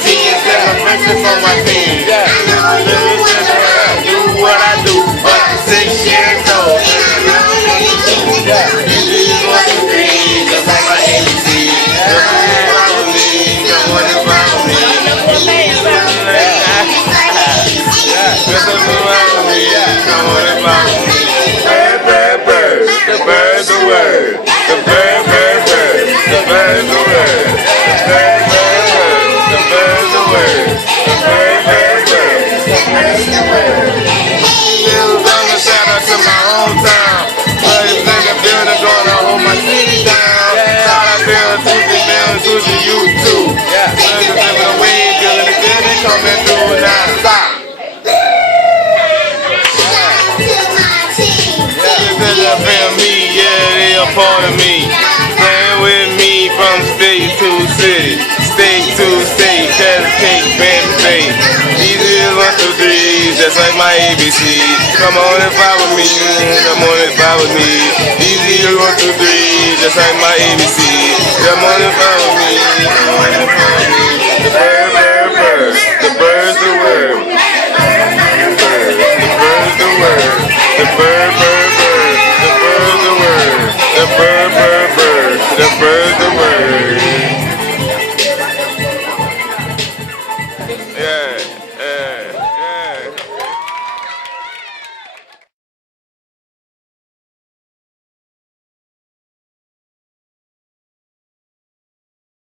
teens and I'm pressing for my teens. I know you wanna do what I do, but I'm 6 years old. And I know that you think that easy is 1, 2, 3, just like my ABC. Come on and follow me, come on and follow me. Just follow me, come on and follow me. Bird, bird, bird, the bird's a word. The bird, bird, bird, the bird's a word. The bird, bird, bird, the bird's a word. The bird, bird, bird, the bird's a word. Little brother, shout out to my hometown. Brothers in the building gonna hold my city down. Shout out to you too. Brothers living away, feeling the good, they coming through non-stop. Me, yeah, they a part of me. Playing with me from state to city, state to state, catch cake, band state. Easy as 1, 2, 3, just like my ABC. Come on and follow me, come on and follow me. Easy as 1, 2, 3, just like my ABC. Come on and follow me, come on and follow me. The bird, bird, bird.